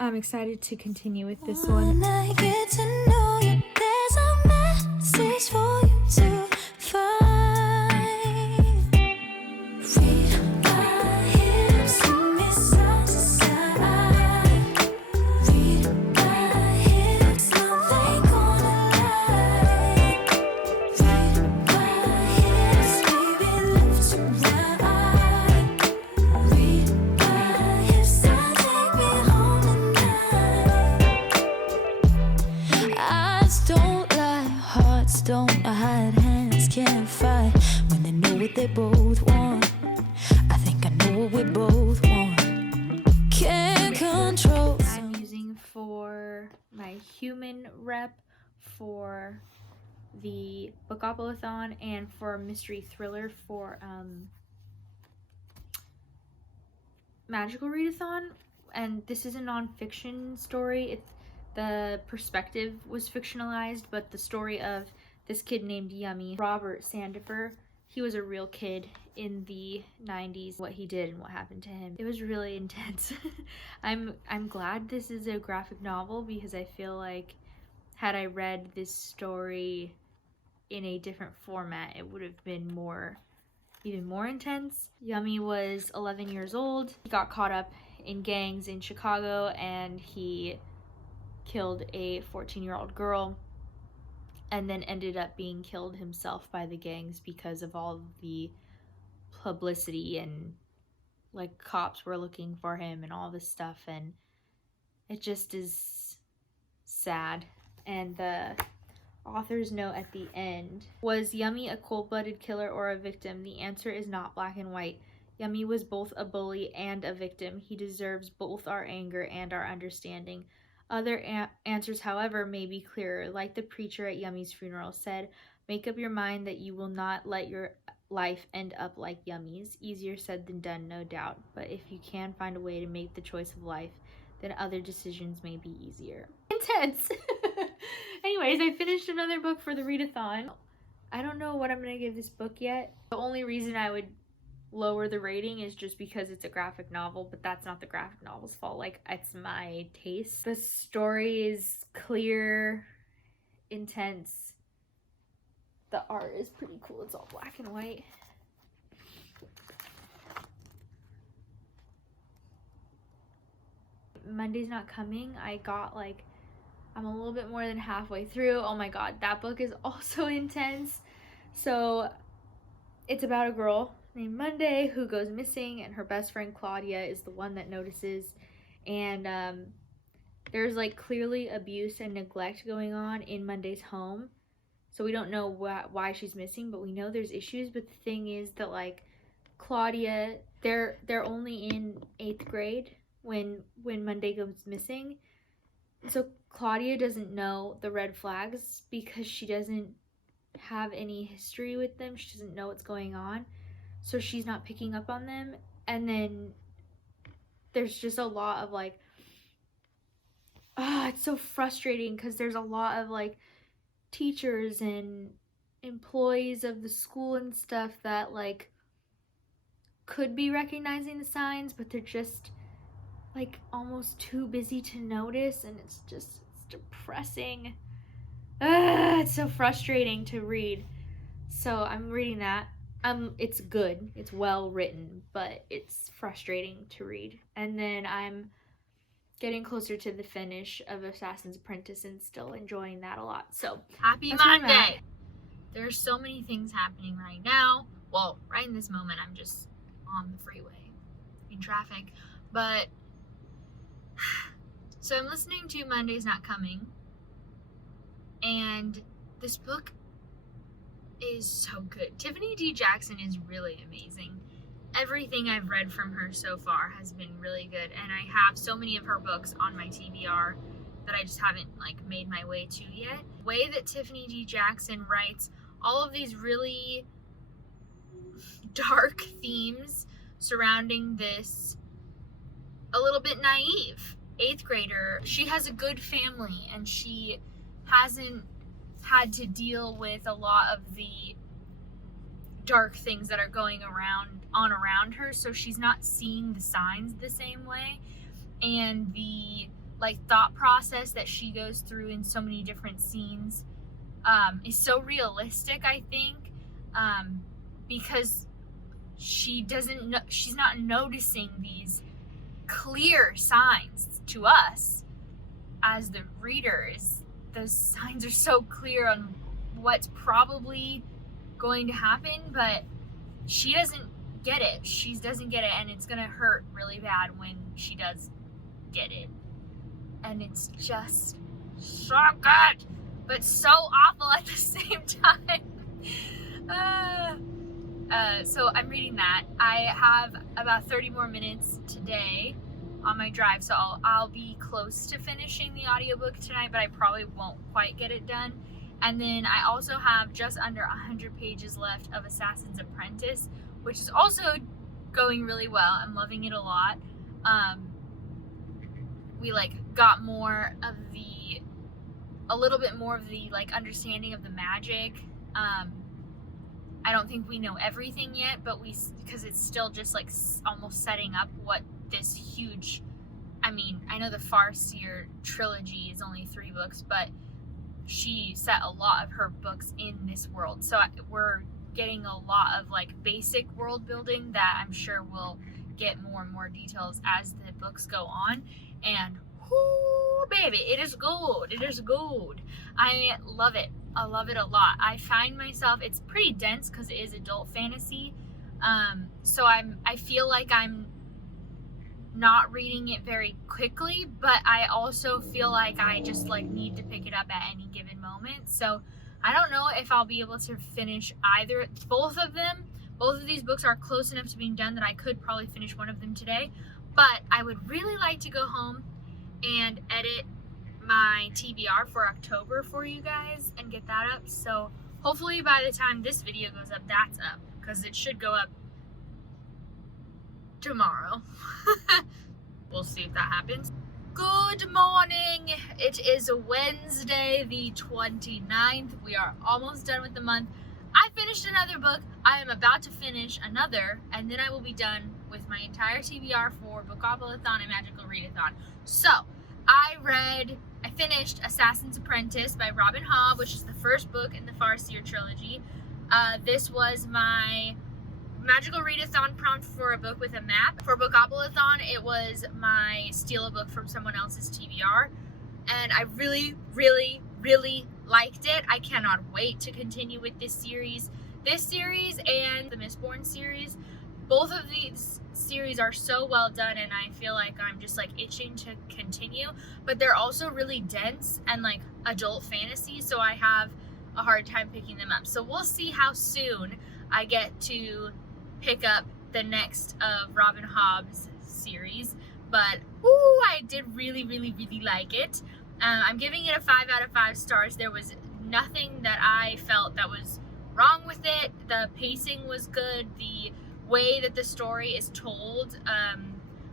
I'm excited to continue with this one. When I get to know you, there's a message for you to find. Read my hips and me side to side. Read my hips, now they gonna lie. Read my hips, baby, left to right. Read my hips, now take me home tonight. Eyes don't lie, hearts don't hide, hands can't fight when they know what they both want. I think I know what we both want. Can't control. I'm using for my human rep for the Bookopolathon and for mystery thriller for magical readathon. And this is a nonfiction story. The perspective was fictionalized, but the story of this kid named Yummy, Robert Sandifer, he was a real kid in the 90s, what he did and what happened to him. It was really intense. I'm glad this is a graphic novel, because I feel like had I read this story in a different format, it would have been even more intense. Yummy was 11 years old. He got caught up in gangs in Chicago, and he killed a 14-year-old girl, and then ended up being killed himself by the gangs because of all the publicity, and cops were looking for him and all this stuff, and it just is sad. And the Author's note at the end. Was Yummy a cold-blooded killer or a victim? The answer is not black and white. Yummy was both a bully and a victim. He deserves both our anger and our understanding. Other answers, however, may be clearer. Like the preacher at Yummy's funeral said, make up your mind that you will not let your life end up like Yummy's. Easier said than done, no doubt. But if you can find a way to make the choice of life, then other decisions may be easier. Intense! Anyways, I finished another book for the Readathon. I don't know what I'm going to give this book yet. The only reason I would lower the rating is just because it's a graphic novel, but that's not the graphic novel's fault. Like, it's my taste. The story is clear, intense. The art is pretty cool. It's all black and white. Monday's Not Coming. I'm a little bit more than halfway through. Oh my god, that book is also intense. So it's about a girl named Monday who goes missing, and her best friend Claudia is the one that notices. And there's like clearly abuse and neglect going on in Monday's home. So we don't know why she's missing, but we know there's issues. But the thing is that like Claudia, they're only in 8th grade when Monday goes missing. So Claudia doesn't know the red flags because she doesn't have any history with them. She doesn't know what's going on. So she's not picking up on them. And then there's just a lot of like, it's so frustrating because there's a lot of like teachers and employees of the school and stuff that like could be recognizing the signs, but they're just like almost too busy to notice, and it's depressing. It's so frustrating to read. So I'm reading that. It's good. It's well written, but it's frustrating to read. And then I'm getting closer to the finish of Assassin's Apprentice and still enjoying that a lot. So happy Monday! There's so many things happening right now. Well, right in this moment, I'm just on the freeway in traffic. But so I'm listening to Monday's Not Coming, and this book is so good. Tiffany D. Jackson is really amazing. Everything I've read from her so far has been really good, and I have so many of her books on my TBR that I just haven't like made my way to yet. The way that Tiffany D. Jackson writes all of these really dark themes surrounding this a little bit naive 8th grader. She has a good family, and she hasn't had to deal with a lot of the dark things that are going around her, so she's not seeing the signs the same way. And the like thought process that she goes through in so many different scenes is so realistic, I think, because she's not noticing these clear signs to us as the readers. Those signs are so clear on what's probably going to happen, but she doesn't get it. She doesn't get it, and it's gonna hurt really bad when she does get it. And it's just so good, but so awful at the same time. So I'm reading that. I have about 30 more minutes today on my drive, so I'll be close to finishing the audiobook tonight, but I probably won't quite get it done. And then I also have just under 100 pages left of Assassin's Apprentice, which is also going really well. I'm loving it a lot. We like got a little bit more of the like understanding of the magic. I don't think we know everything yet, but because it's still just like almost setting up what this huge, I know the Farseer trilogy is only 3 books, but she set a lot of her books in this world. So we're getting a lot of like basic world building that I'm sure we'll get more and more details as the books go on. And whoo, baby, it is good. It is good. I love it. I love it a lot. I find myself, it's pretty dense because it is adult fantasy. So I feel like I'm not reading it very quickly, but I also feel like I just like need to pick it up at any given moment. So I don't know if I'll be able to finish both of them. Both of these books are close enough to being done that I could probably finish one of them today, but I would really like to go home and edit my TBR for October for you guys and get that up. So hopefully by the time this video goes up, that's up, because it should go up tomorrow. We'll see if that happens. Good morning. It is Wednesday the 29th. We are almost done with the month. I finished another book. I am about to finish another, and then I will be done with my entire TBR for Bookopolathon and Magical Readathon. So, I finished Assassin's Apprentice by Robin Hobb, which is the first book in the Farseer trilogy. This was my Magical Readathon prompt for a book with a map. For Bookopolathon, it was my steal a book from someone else's TBR. And I really, really, really liked it. I cannot wait to continue with this series. This series and the Mistborn series, both of these series are so well done, and I feel like I'm just like itching to continue, but they're also really dense and like adult fantasy, so I have a hard time picking them up. So we'll see how soon I get to pick up the next of Robin Hobb's series, but I did really, really, really like it. I'm giving it a 5 out of 5 stars. There was nothing that I felt that was wrong with it. The pacing was good. The way that the story is told,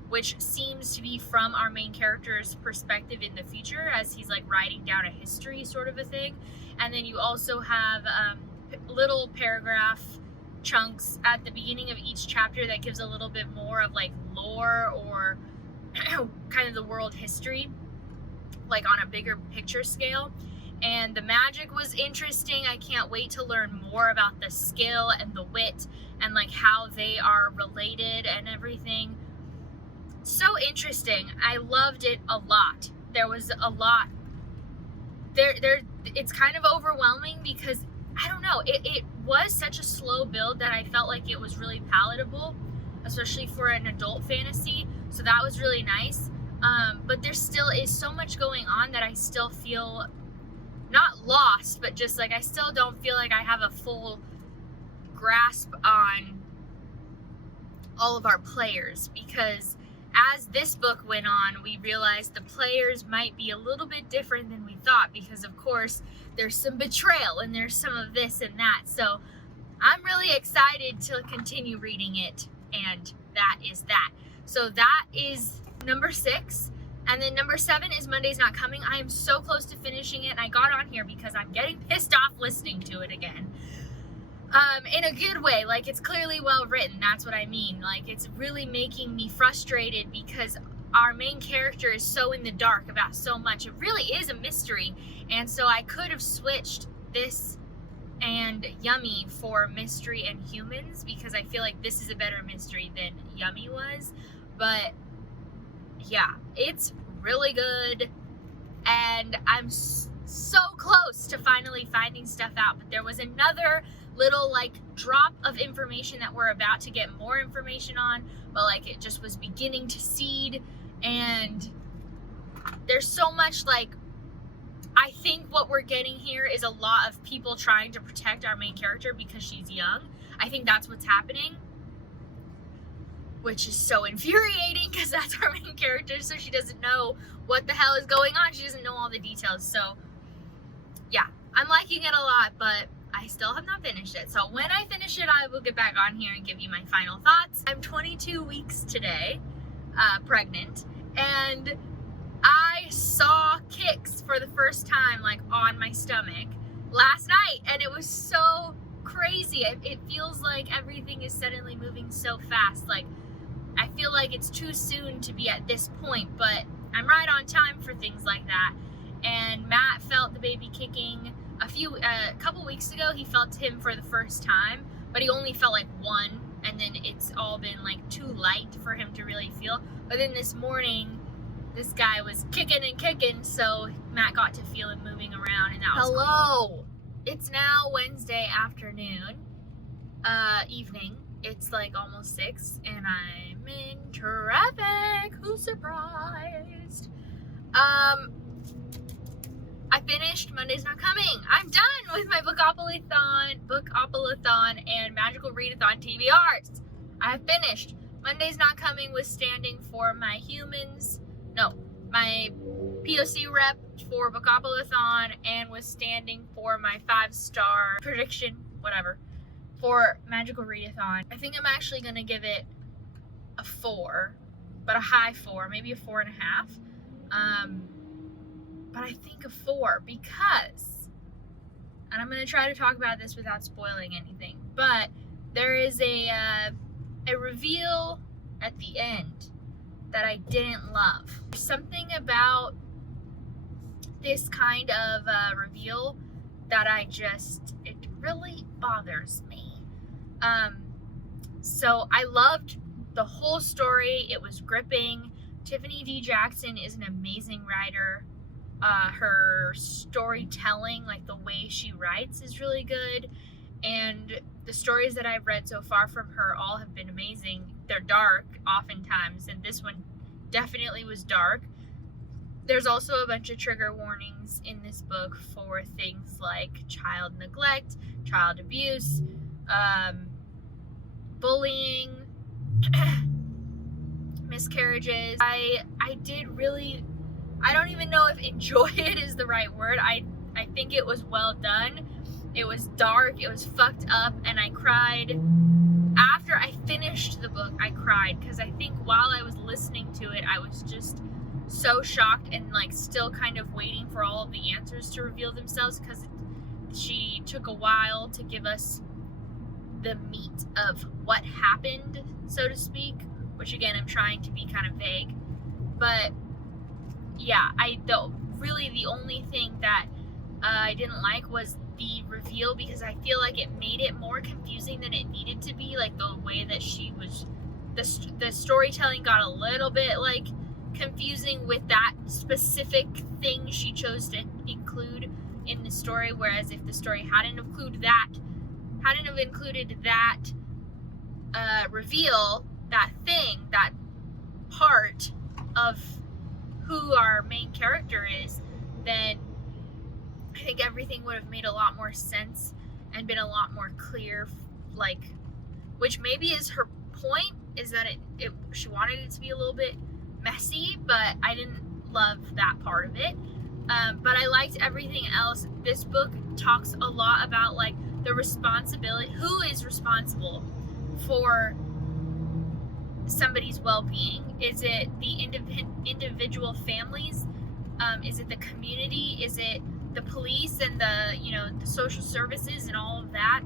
which seems to be from our main character's perspective in the future, as he's like writing down a history sort of a thing. And then you also have little paragraph chunks at the beginning of each chapter that gives a little bit more of like lore or kind of the world history, like on a bigger picture scale. And the magic was interesting. I can't wait to learn more about the skill and the wit and like how they are related and everything. So interesting. I loved it a lot. There was a lot there. It's kind of overwhelming because I don't know, it was such a slow build that I felt like it was really palatable, especially for an adult fantasy. So that was really nice. But there still is so much going on that I still feel not lost, but just like I still don't feel like I have a full grasp on all of our players, because as this book went on, we realized the players might be a little bit different than we thought, because of course there's some betrayal and there's some of this and that. So I'm really excited to continue reading it, and that is that. So that is number 6. And then number 7 is Monday's Not Coming. I am so close to finishing it, and I got on here because I'm getting pissed off listening to it again. In a good way, like it's clearly well written, that's what I mean. Like it's really making me frustrated because our main character is so in the dark about so much. It really is a mystery, and so I could have switched this and Yummy for mystery and humans, because I feel like this is a better mystery than Yummy was. But yeah, it's really good, and I'm so close to finally finding stuff out. But there was another little like drop of information that we're about to get more information on, but like it just was beginning to seed, and there's so much like, I think what we're getting here is a lot of people trying to protect our main character because she's young. I think that's what's happening, which is so infuriating because that's our main character, so she doesn't know what the hell is going on. She doesn't know all the details. So yeah, I'm liking it a lot, but I still have not finished it. So when I finish it, I will get back on here and give you my final thoughts. I'm 22 weeks today, pregnant, and I saw kicks for the first time like on my stomach last night, and it was so crazy. It feels like everything is suddenly moving so fast. Like I feel like it's too soon to be at this point, but I'm right on time for things like that. And Matt felt the baby kicking a couple weeks ago. He felt him for the first time, but he only felt like one, and then it's all been like too light for him to really feel. But then this morning, this guy was kicking and kicking, so Matt got to feel him moving around, and that was cool. It's now Wednesday afternoon, evening, It's like almost 6 and I'm in traffic. Who's surprised? I finished Monday's Not Coming. I'm done with my Bookopolathon and Magical Readathon TBRs. I have finished. Monday's Not Coming was standing for my POC rep for Bookopolathon, and was standing for my 5-star prediction, whatever, for Magical Readathon. I think I'm actually going to give it a 4, but a high 4, maybe a 4.5. But I think a 4 because, and I'm going to try to talk about this without spoiling anything, but there is a reveal at the end that I didn't love. There's something about this kind of reveal that it really bothers me. So I loved the whole story. It was gripping. Tiffany D. Jackson is an amazing writer. Her storytelling, like the way she writes, is really good. And the stories that I've read so far from her all have been amazing. They're dark oftentimes, and this one definitely was dark. There's also a bunch of trigger warnings in this book for things like child neglect, child abuse, bullying, miscarriages. I don't even know if enjoy it is the right word. I think it was well done. It was dark, it was fucked up, and I cried. After I finished the book, I cried, because I think while I was listening to it, I was just so shocked and like still kind of waiting for all of the answers to reveal themselves, because she took a while to give us the meat of what happened, so to speak, which again, I'm trying to be kind of vague. But yeah, really the only thing that I didn't like was the reveal, because I feel like it made it more confusing than it needed to be. Like the way that the storytelling got a little bit like confusing with that specific thing she chose to include in the story, whereas if the story hadn't included that reveal, that thing, that part of who our main character is, then I think everything would have made a lot more sense and been a lot more clear, like, which maybe is her point, is that she wanted it to be a little bit messy, but I didn't love that part of it. But I liked everything else. This book talks a lot about like the responsibility, who is responsible for somebody's well-being. Is it the individual families? Is it the community? Is it the police and the social services and all of that?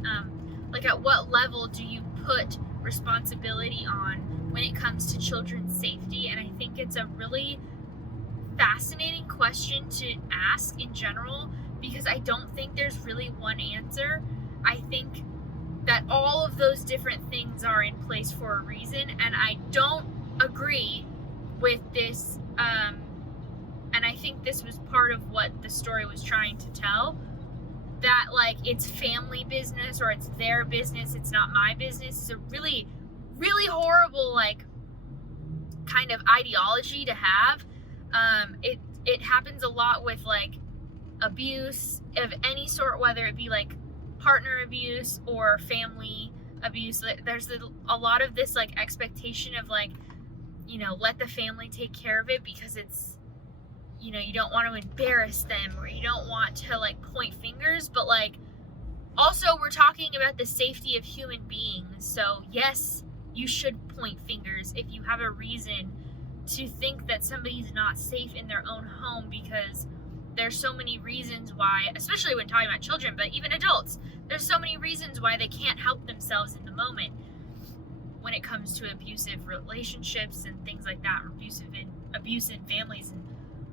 Like at what level do you put responsibility on when it comes to children's safety? And I think it's a really fascinating question to ask in general, because I don't think there's really one answer. I think that all of those different things are in place for a reason, and I don't agree with this, and I think this was part of what the story was trying to tell, that like it's family business or it's their business, it's not my business. It's a really, really horrible like kind of ideology to have. It happens a lot with like abuse of any sort, whether it be like partner abuse or family abuse. There's a lot of this like expectation of like, let the family take care of it, because it's, you don't want to embarrass them, or you don't want to like point fingers, but like also we're talking about the safety of human beings. So yes, you should point fingers if you have a reason to think that somebody's not safe in their own home, because there's so many reasons why, especially when talking about children, but even adults, there's so many reasons why they can't help themselves in the moment when it comes to abusive relationships and things like that, abusive families and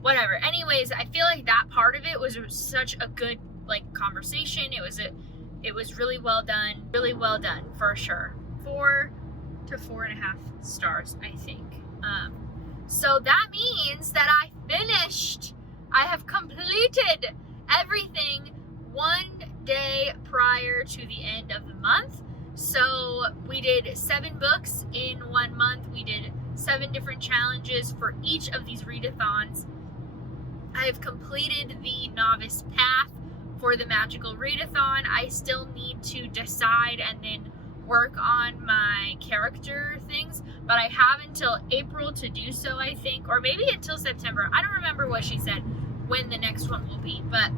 whatever. Anyways, I feel like that part of it was such a good like conversation. It was really well done for sure. 4 to 4.5 stars, I think. So that means that I have completed everything one day prior to the end of the month. So we did 7 books in 1 month. We did 7 different challenges for each of these readathons. I have completed the novice path for the magical readathon. I still need to decide and then work on my character things, but I have until April to do so, I think, or maybe until September. I don't remember what she said when the next one will be, but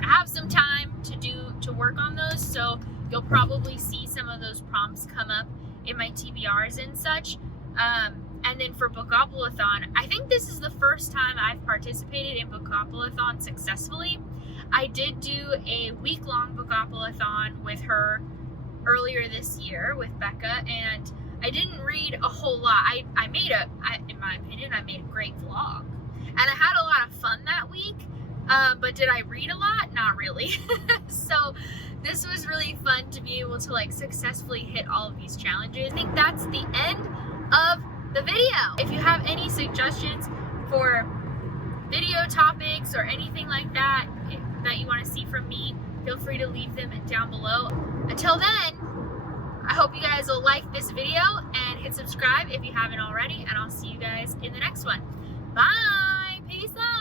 I have some time to work on those, so you'll probably see some of those prompts come up in my TBRs and such. And then for Bookopolathon, I think this is the first time I've participated in Bookopolathon successfully. I did do a week-long Bookopolathon with her earlier this year with Becca, and I didn't read a whole lot. In my opinion, I made a great vlog. And I had a lot of fun that week, but did I read a lot? Not really. So this was really fun to be able to like successfully hit all of these challenges. I think that's the end of the video. If you have any suggestions for video topics or anything like that that you want to see from me, feel free to leave them down below. Until then, I hope you guys will like this video and hit subscribe if you haven't already, and I'll see you guys in the next one. Bye! Peace out!